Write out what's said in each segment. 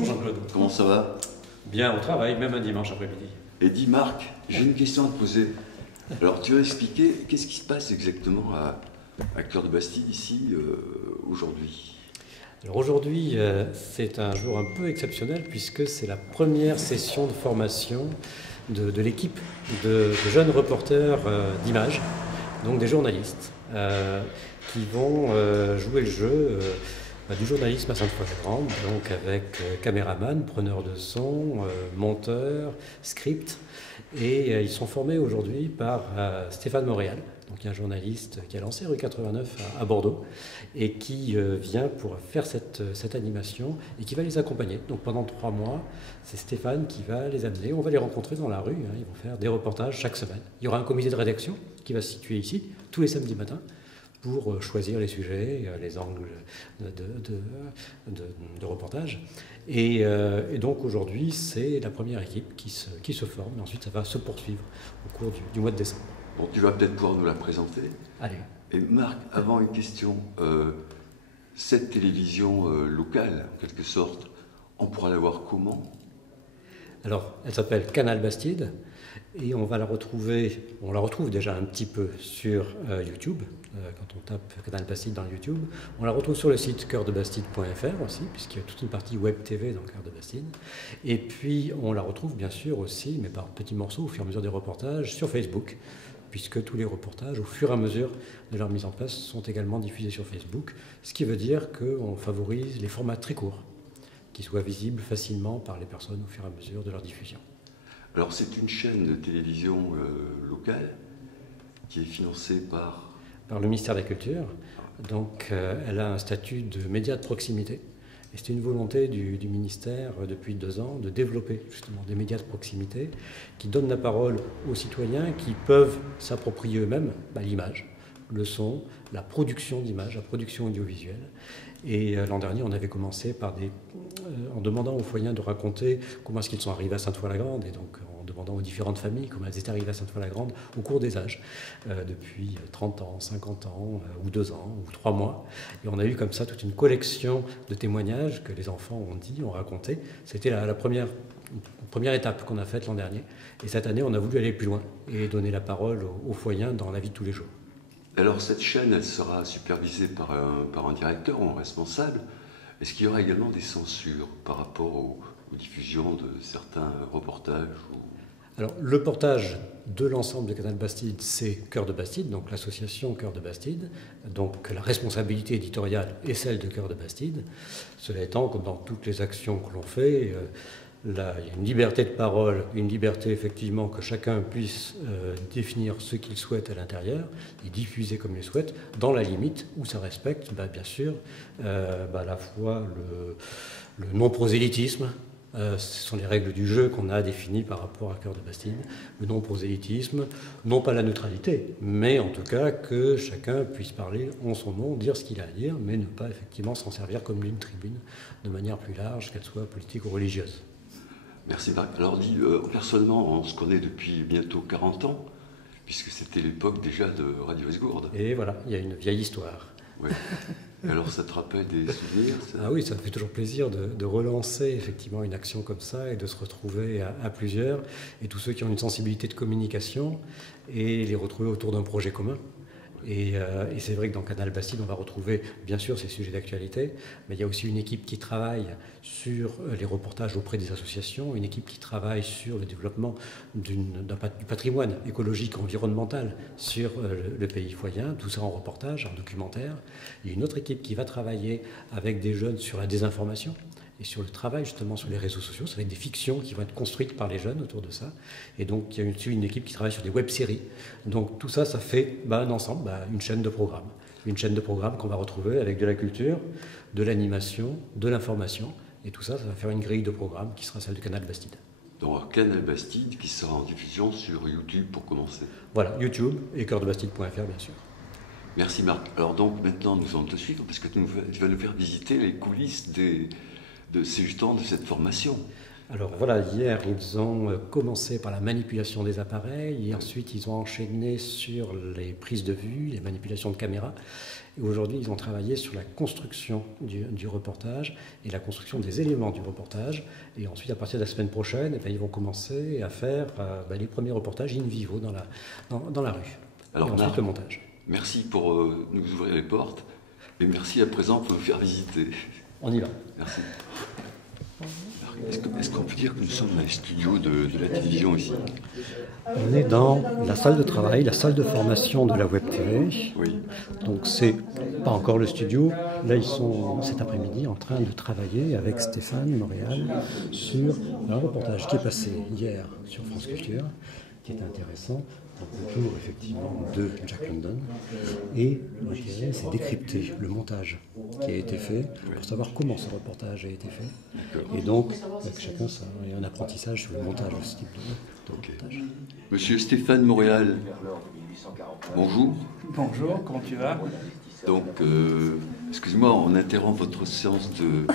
Bonjour Jean-Claude. Comment ça va? Bien, au travail, même un dimanche après-midi. Et dis Marc, j'ai une question à te poser. Alors tu vas expliquer qu'est-ce qui se passe exactement à Cœur de Bastide ici aujourd'hui? Alors aujourd'hui, c'est un jour un peu exceptionnel puisque c'est la première session de formation de l'équipe de jeunes reporters d'images, donc des journalistes, qui vont jouer le jeu du journalisme à Sainte-Foy-la-Grande, donc avec caméraman, preneur de son, monteur, script. Et ils sont formés aujourd'hui par Stéphane Montréal, donc un journaliste qui a lancé Rue 89 à Bordeaux et qui vient pour faire cette animation et qui va les accompagner. Donc pendant 3 mois, c'est Stéphane qui va les amener. On va les rencontrer dans la rue. Ils vont faire des reportages chaque semaine. Il y aura un comité de rédaction qui va se situer ici tous les samedis matins pour choisir les sujets, les angles de reportage. Et donc aujourd'hui, c'est la première équipe qui se forme. Et ensuite, ça va se poursuivre au cours du mois de décembre. Bon, tu vas peut-être pouvoir nous la présenter. Allez. Et Marc, avant une question, cette télévision locale, en quelque sorte, on pourra la voir comment? Alors, elle s'appelle Canal Bastide. Et on la retrouve déjà un petit peu sur YouTube, quand on tape Canal Bastide dans YouTube. On la retrouve sur le site coeurdebastide.fr aussi, puisqu'il y a toute une partie web TV dans Cœur de Bastide. Et puis on la retrouve bien sûr aussi, mais par petits morceaux, au fur et à mesure des reportages, sur Facebook, puisque tous les reportages, au fur et à mesure de leur mise en place, sont également diffusés sur Facebook, ce qui veut dire qu'on favorise les formats très courts, qui soient visibles facilement par les personnes au fur et à mesure de leur diffusion. Alors c'est une chaîne de télévision locale qui est financée par le ministère de la Culture. Donc elle a un statut de média de proximité. Et c'est une volonté du ministère depuis 2 ans de développer justement des médias de proximité qui donnent la parole aux citoyens qui peuvent s'approprier eux-mêmes l'image, le son, la production d'images, la production audiovisuelle. Et l'an dernier, on avait commencé en demandant aux foyens de raconter comment est-ce qu'ils sont arrivés à Sainte-Foy-la-Grande, et donc en demandant aux différentes familles comment elles étaient arrivées à Sainte-Foy-la-Grande au cours des âges, depuis 30 ans, 50 ans, ou 2 ans, ou 3 mois. Et on a eu comme ça toute une collection de témoignages que les enfants ont dit, ont raconté. C'était la première étape qu'on a faite l'an dernier. Et cette année, on a voulu aller plus loin et donner la parole aux foyens dans la vie de tous les jours. Alors cette chaîne, elle sera supervisée par un directeur ou un responsable. Est-ce qu'il y aura également des censures par rapport aux diffusions de certains reportages Alors le portage de l'ensemble de Canal Bastide, c'est Cœur de Bastide, donc l'association Cœur de Bastide. Donc la responsabilité éditoriale est celle de Cœur de Bastide. Cela étant, comme dans toutes les actions que l'on fait, là, il y a une liberté de parole, une liberté effectivement que chacun puisse définir ce qu'il souhaite à l'intérieur et diffuser comme il souhaite, dans la limite où ça respecte bien sûr à la fois le non-prosélytisme. Ce sont les règles du jeu qu'on a définies par rapport à Cœur de Bastide, le non-prosélytisme, non pas la neutralité, mais en tout cas que chacun puisse parler en son nom, dire ce qu'il a à dire, mais ne pas effectivement s'en servir comme d'une tribune de manière plus large, qu'elle soit politique ou religieuse. Merci Marc. Alors dis, personnellement, on se connaît depuis bientôt 40 ans, puisque c'était l'époque déjà de Radio Esgourde. Et voilà, il y a une vieille histoire. Oui. Alors ça te rappelle des souvenirs Ah oui, ça me fait toujours plaisir de relancer effectivement une action comme ça et de se retrouver à plusieurs, et tous ceux qui ont une sensibilité de communication, et les retrouver autour d'un projet commun. Et c'est vrai que dans Canal Bastide, on va retrouver bien sûr ces sujets d'actualité, mais il y a aussi une équipe qui travaille sur les reportages auprès des associations, une équipe qui travaille sur le développement du patrimoine écologique, environnemental sur le pays foyen, tout ça en reportage, en documentaire. Il y a une autre équipe qui va travailler avec des jeunes sur la désinformation et sur le travail justement sur les réseaux sociaux. Ça va être des fictions qui vont être construites par les jeunes autour de ça. Et donc il y a une équipe qui travaille sur des web-séries. Donc tout ça, ça fait un ensemble, une chaîne de programmes. Une chaîne de programmes qu'on va retrouver avec de la culture, de l'animation, de l'information. Et tout ça, ça va faire une grille de programmes qui sera celle de Canal Bastide. Donc Canal Bastide qui sera en diffusion sur YouTube pour commencer. Voilà, YouTube et coeurdebastide.fr bien sûr. Merci Marc. Alors donc maintenant nous allons te suivre parce que tu vas nous faire visiter les coulisses de cette formation. Alors voilà, hier, ils ont commencé par la manipulation des appareils et ensuite ils ont enchaîné sur les prises de vue, les manipulations de caméra. Et aujourd'hui, ils ont travaillé sur la construction du reportage et la construction des éléments du reportage. Et ensuite, à partir de la semaine prochaine, ils vont commencer à faire les premiers reportages in vivo dans la rue. Alors, et ensuite, le montage. Merci pour nous ouvrir les portes et merci à présent pour nous faire visiter. On y va. Merci. Est-ce qu'on peut dire que nous sommes dans les studios de la télévision ici? On est dans la salle de travail, la salle de formation de la Web TV. Oui. Donc c'est pas encore le studio. Là, ils sont cet après-midi en train de travailler avec Stéphane Moréal sur un reportage qui est passé hier sur France Culture, qui est intéressant, autour effectivement de Jack London. Et l'intérêt, c'est décrypter le montage qui a été fait pour savoir comment ce reportage a été fait. Et donc, avec chacun, ça a un apprentissage sur le montage de ce type de reportage. Monsieur Stéphane Moréal, bonjour. Bonjour, comment tu vas? Donc, excusez-moi, on interrompt votre séance de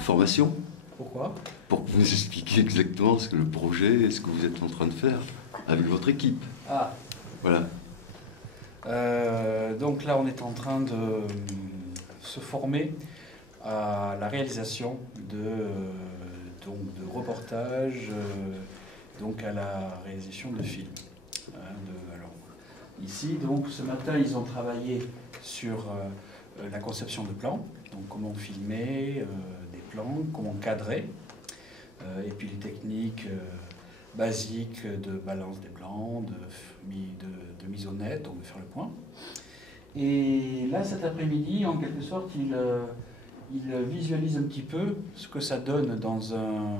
formation. Pourquoi? Pour que vous nous expliquiez exactement ce que le projet, ce que vous êtes en train de faire avec votre équipe. Ah. Voilà. Donc là, on est en train de se former à la réalisation de reportages, donc à la réalisation de films. Alors, ici, donc, ce matin, ils ont travaillé sur la conception de plans, donc comment filmer des plans, comment cadrer, et puis les techniques basiques de balance des plans, de mise au net, donc de faire le point. Et là, cet après-midi, en quelque sorte, il visualise un petit peu ce que ça donne dans un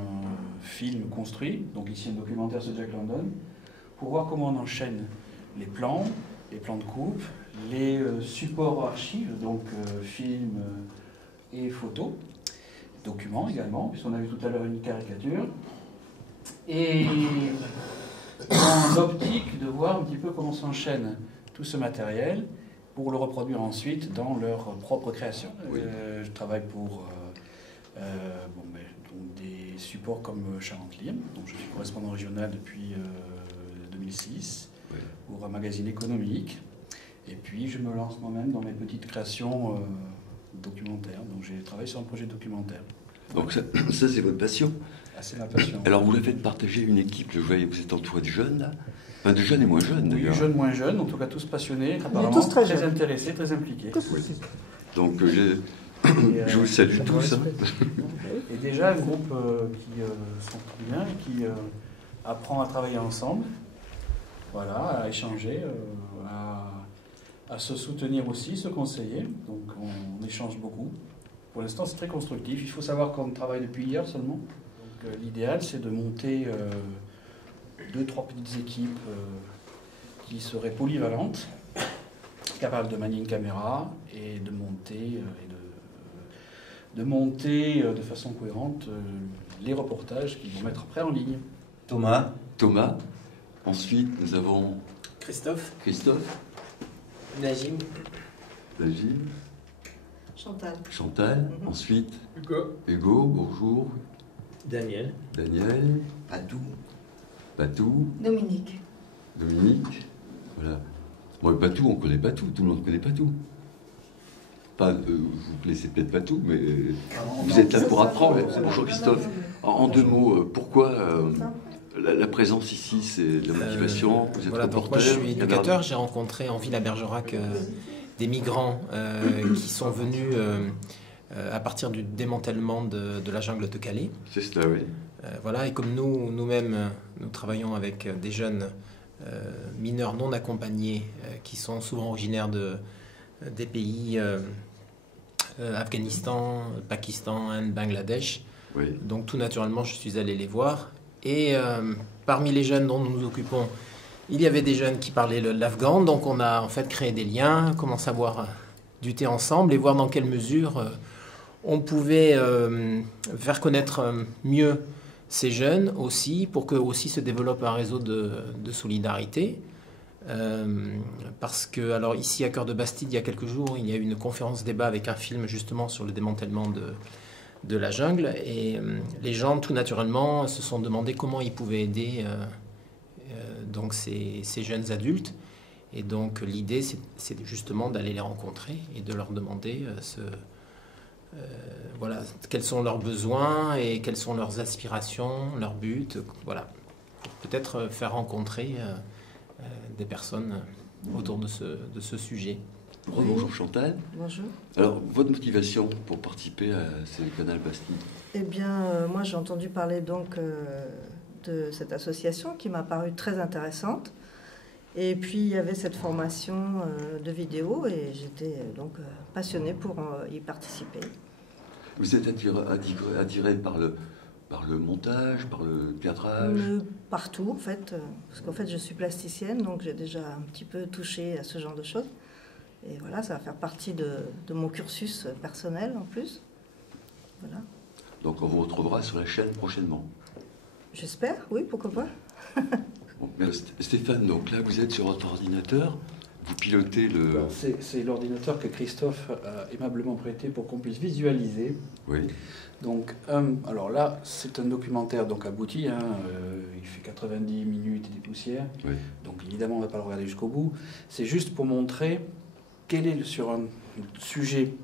film construit, donc ici un documentaire sur Jack London, pour voir comment on enchaîne les plans de coupe, les supports archives, donc films et photos, documents également, puisqu'on a vu tout à l'heure une caricature, et dans l'optique de voir un petit peu comment s'enchaîne tout ce matériel pour le reproduire ensuite dans leur propre création. Oui. Je travaille pour donc des supports comme Charente-Lire, donc je suis correspondant régional depuis 2006 Oui. pour un magazine économique, et puis je me lance moi-même dans mes petites créations documentaires, donc j'ai travaillé sur un projet documentaire. Donc ça c'est votre passion. Ah, c'est ma passion. Alors vous l'avez partagé une équipe, je voyais, vous êtes entouré de jeunes là, enfin de jeunes et moins jeunes Oui, d'ailleurs. jeunes, moins jeunes, en tout cas tous passionnés, apparemment tous très jeunes. intéressés, très impliqués. Oui. Donc je vous salue tous. Hein. Et déjà un groupe qui s'entend bien, qui apprend à travailler ensemble, voilà, à échanger, à se soutenir aussi, se conseiller. Donc on échange beaucoup. Pour l'instant, c'est très constructif. Il faut savoir qu'on travaille depuis hier seulement. Donc l'idéal, c'est de monter 2-3 petites équipes qui seraient polyvalentes, capables de manier une caméra et de monter de façon cohérente les reportages qu'ils vont mettre après en ligne. Thomas. Ensuite, nous avons Christophe. Najim. Najim. Chantal. Ensuite, Hugo, bonjour. Daniel. Patou. Dominique. Voilà. Bon, Patou, on connaît Patou, tout le monde connaît Patou. Pas, vous connaissez peut-être Patou, mais vous êtes là pour apprendre. Bonjour Christophe. En 2 mots, pourquoi la présence ici, c'est la motivation? Vous êtes voilà, donc moi je suis éducateur, j'ai rencontré en ville à Bergerac des migrants qui sont venus à partir du démantèlement de la jungle de Calais. C'est cela, oui. Voilà, et comme nous-mêmes, nous travaillons avec des jeunes mineurs non accompagnés qui sont souvent originaires des pays Afghanistan, Pakistan, Inde, Bangladesh. Oui. Donc tout naturellement, je suis allé les voir. Et parmi les jeunes dont nous nous occupons, il y avait des jeunes qui parlaient l'afghan. Donc on a en fait créé des liens, commencé à boire du thé ensemble et voir dans quelle mesure on pouvait faire connaître mieux ces jeunes aussi, pour que aussi se développe un réseau de solidarité. Parce que, alors ici à Cœur de Bastide, il y a quelques jours, il y a eu une conférence débat avec un film justement sur le démantèlement de la jungle. Et les gens, tout naturellement, se sont demandé comment ils pouvaient aider donc ces jeunes adultes. Et donc l'idée, c'est justement d'aller les rencontrer et de leur demander voilà, quels sont leurs besoins et quelles sont leurs aspirations, leurs buts. Voilà, peut-être faire rencontrer des personnes autour de ce sujet. Bonjour Chantal. Bonjour. Alors, votre motivation pour participer à ce Canal Bastide? Eh bien, moi j'ai entendu parler donc de cette association qui m'a paru très intéressante. Et puis il y avait cette formation de vidéo et j'étais donc passionnée pour y participer. Vous êtes attiré par le montage, par le cadrage? Partout en fait, parce qu'en fait je suis plasticienne, donc j'ai déjà un petit peu touché à ce genre de choses. Et voilà, ça va faire partie de mon cursus personnel en plus. Voilà. Donc on vous retrouvera sur la chaîne prochainement? J'espère, oui, pourquoi pas. Bon, mais Stéphane, donc là vous êtes sur votre ordinateur, vous pilotez le... C'est l'ordinateur que Christophe a aimablement prêté pour qu'on puisse visualiser. Oui. Donc, alors là, c'est un documentaire donc abouti, hein, il fait 90 minutes et des poussières. Oui. Donc évidemment, on ne va pas le regarder jusqu'au bout. C'est juste pour montrer quel est sur un sujet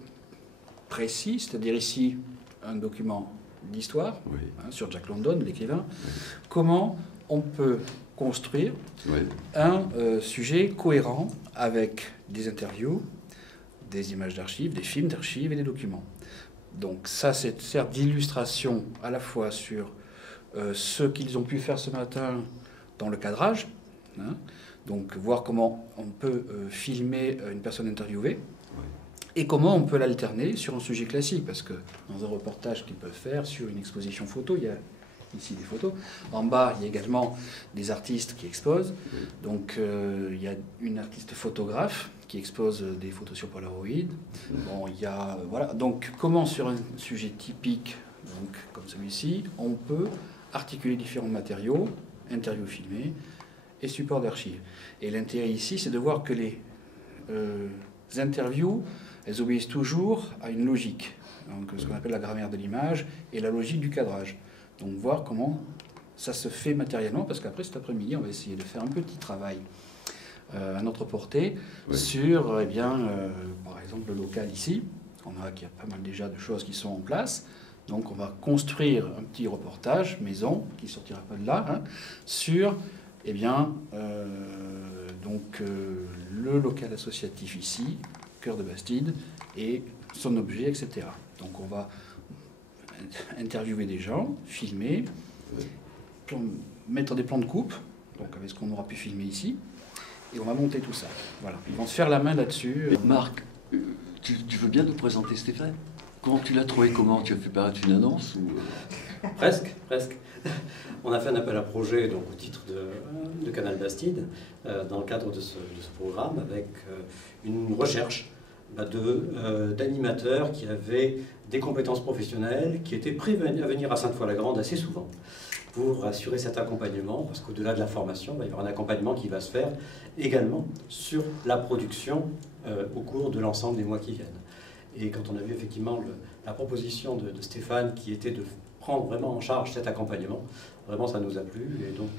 précis, c'est-à-dire ici un document d'histoire, Oui. hein, sur Jack London, l'écrivain, Oui. comment on peut construire Oui. un sujet cohérent avec des interviews, des images d'archives, des films d'archives et des documents. Donc ça, c'est sert d'illustration à la fois sur ce qu'ils ont pu faire ce matin dans le cadrage, hein, donc voir comment on peut filmer une personne interviewée, Oui. et comment on peut l'alterner sur un sujet classique, parce que dans un reportage qu'ils peuvent faire sur une exposition photo, il y a ici des photos. En bas, il y a également des artistes qui exposent. Donc, il y a une artiste photographe qui expose des photos sur Polaroid. Bon, il y a, voilà. Donc, comment sur un sujet typique, donc, comme celui-ci, on peut articuler différents matériaux, interviews filmées et supports d'archives. Et l'intérêt ici, c'est de voir que les interviews, elles obéissent toujours à une logique, donc ce qu'on appelle la grammaire de l'image et la logique du cadrage. Donc voir comment ça se fait matériellement, parce qu'après cet après-midi, on va essayer de faire un petit travail à notre portée, oui, sur, eh bien, par exemple, le local ici. On a qu'il y a pas mal déjà de choses qui sont en place. Donc on va construire un petit reportage maison, qui ne sortira pas de là, hein, sur, eh bien, le local associatif ici, Cœur de Bastide, et son objet, etc. Donc on va interviewer des gens, filmer, mettre des plans de coupe, donc avec ce qu'on aura pu filmer ici, et on va monter tout ça. Voilà. Ils vont se faire la main là-dessus. Marc, tu veux bien nous présenter Stéphane? Comment tu l'as trouvé? Comment tu as fait paraître une annonce ou... Presque. On a fait un appel à projet donc, au titre de Canal Bastide, dans le cadre de ce programme, avec une recherche d'animateurs qui avaient des compétences professionnelles, qui étaient prêts à venir à Sainte-Foy-la-Grande assez souvent pour assurer cet accompagnement, parce qu'au-delà de la formation, il va y avoir un accompagnement qui va se faire également sur la production au cours de l'ensemble des mois qui viennent. Et quand on a vu effectivement la proposition de Stéphane, qui était de prendre vraiment en charge cet accompagnement, vraiment ça nous a plu, et donc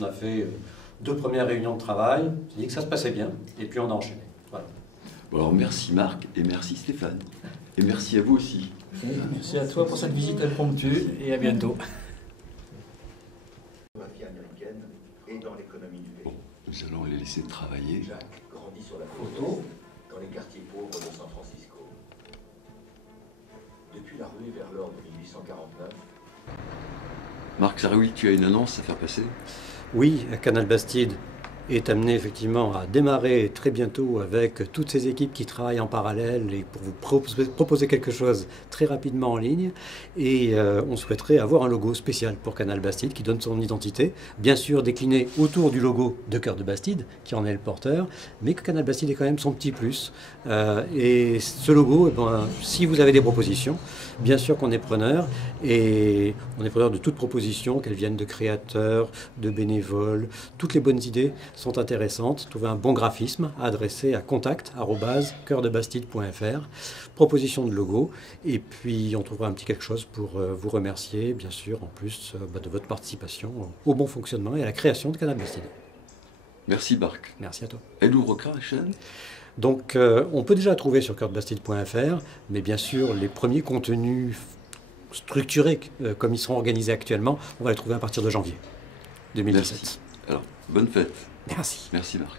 on a fait 2 premières réunions de travail, on a dit que ça se passait bien, et puis on a enchaîné. Voilà. Bon, alors merci Marc, et merci Stéphane, et merci à vous aussi. Merci à toi pour cette visite impromptue, et à bientôt. Américaine et dans l'économie du pays. Bon, nous allons les laisser travailler. Jacques grandit sur la photo dans les quartiers pauvres de San Francisco. Depuis la ruée vers l'or de 1849. Marc Zaroui, tu as une annonce à faire passer? Oui, Canal Bastide est amené effectivement à démarrer très bientôt avec toutes ces équipes qui travaillent en parallèle et pour vous proposer quelque chose très rapidement en ligne. Et on souhaiterait avoir un logo spécial pour Canal Bastide qui donne son identité, bien sûr décliné autour du logo de Cœur de Bastide, qui en est le porteur, mais que Canal Bastide est quand même son petit plus. Et ce logo, eh ben, si vous avez des propositions, bien sûr qu'on est preneur, et on est preneur de toutes propositions, qu'elles viennent de créateurs, de bénévoles, toutes les bonnes idées sont intéressantes. Trouver un bon graphisme à adresser à contact@coeurdebastide.fr, proposition de logo, et puis on trouvera un petit quelque chose pour vous remercier, bien sûr, en plus de votre participation au bon fonctionnement et à la création de Canal Bastide. Merci Marc. Merci à toi. Elle ouvre quand la chaîne? Donc on peut déjà la trouver sur coeurdebastide.fr, mais bien sûr les premiers contenus structurés comme ils seront organisés actuellement, on va les trouver à partir de janvier 2017. Merci. Alors, bonne fête. Merci. Merci Marc.